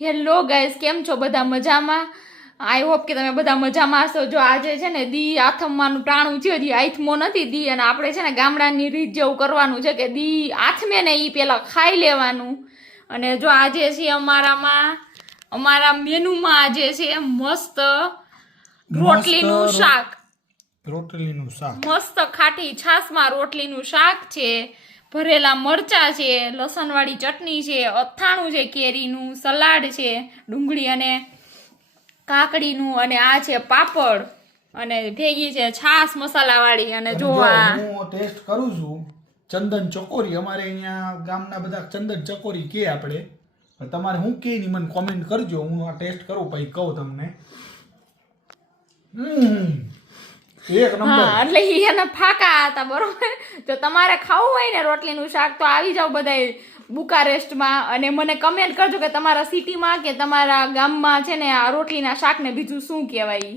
Hello guys, કેમ છો બધા? મજામાં? આઈ હોપ કે તમે બધા મજામાં હશો. જો આજે છે ને દી આથમવાનું ટાણું છે, દી આથમો નથી દી, અને આપણે છે ને ગામડાની રીત જેવું કરવાનું છે કે દી આથમે ને એ પેલા ખાઈ લેવાનું. અને જો આજે છે અમારા મેનુમાં આજે છે મસ્ત રોટલીનું શાક, મસ્ત ખાટી છાશમાં રોટલીનું શાક છે, ભરેલા મરચા છે, લસણવાળી ચટણી છે, અથાણું છે, કેરીનું સલાડ છે, ડુંગળી અને કાકડીનું, અને આ છે પાપડ, અને ભેગી છે છાશ મસાલાવાળી. અને જો હું ટેસ્ટ કરું છું ચંદન ચકોરી. અમારે અહીંયા ગામના બધા ચંદન ચકોરી કે આપણે, તમારે શું કે ની મને કોમેન્ટ કરજો. હું આ ટેસ્ટ કરું પછી કહું તમને. એક નંબર. હા, એટલે એના ફાકા હતા, બરોબર. જો તમારે ખાવું હોય ને રોટલીનું શાક તો આવી જાવ બધાય બુકારેસ્ટમાં, અને મને કમેન્ટ કરજો કે તમારા સિટીમાં કે તમારા ગામમાં છે ને આ રોટલીના શાકને બીજું શું કહેવાય.